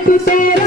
happy birthday.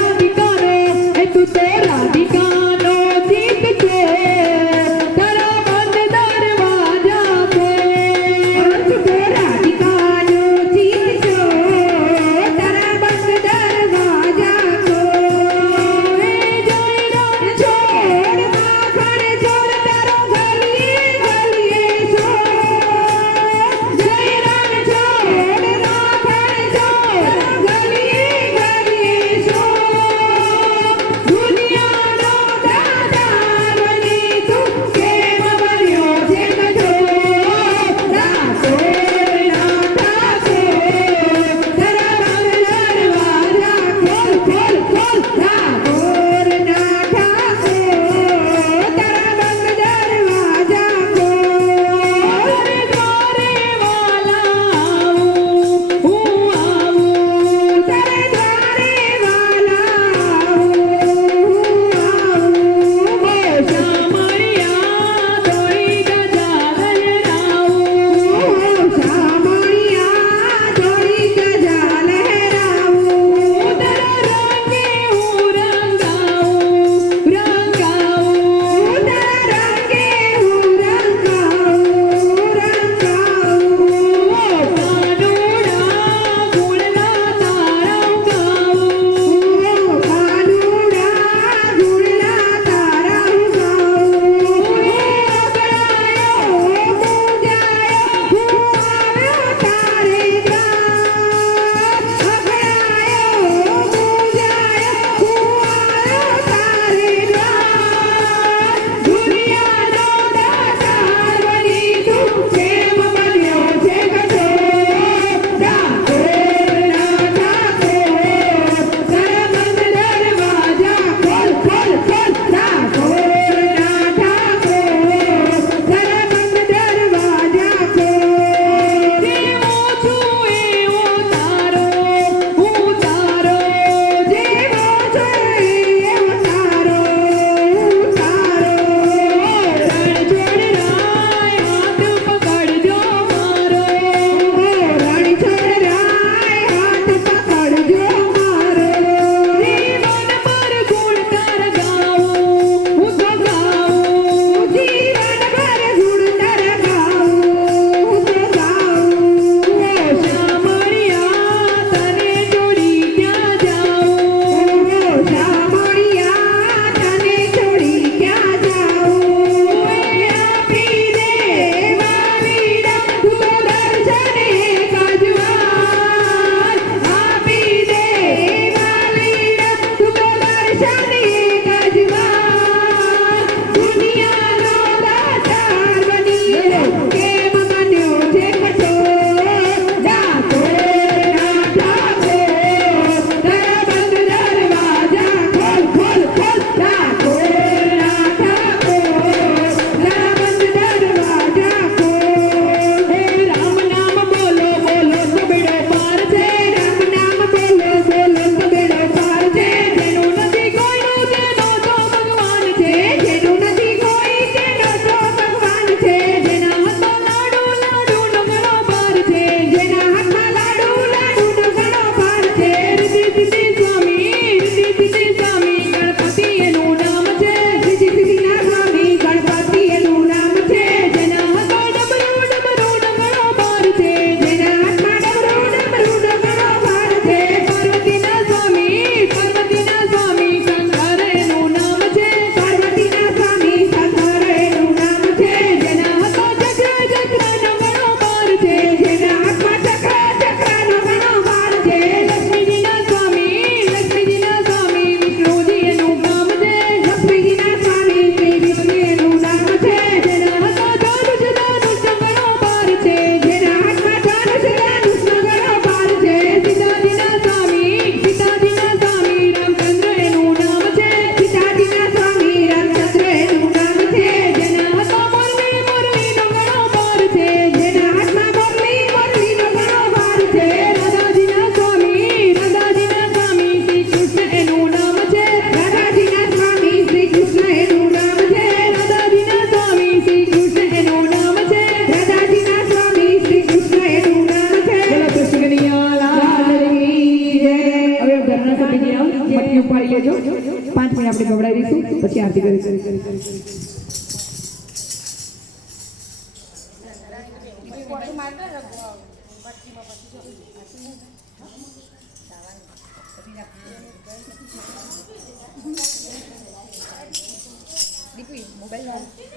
拜拜。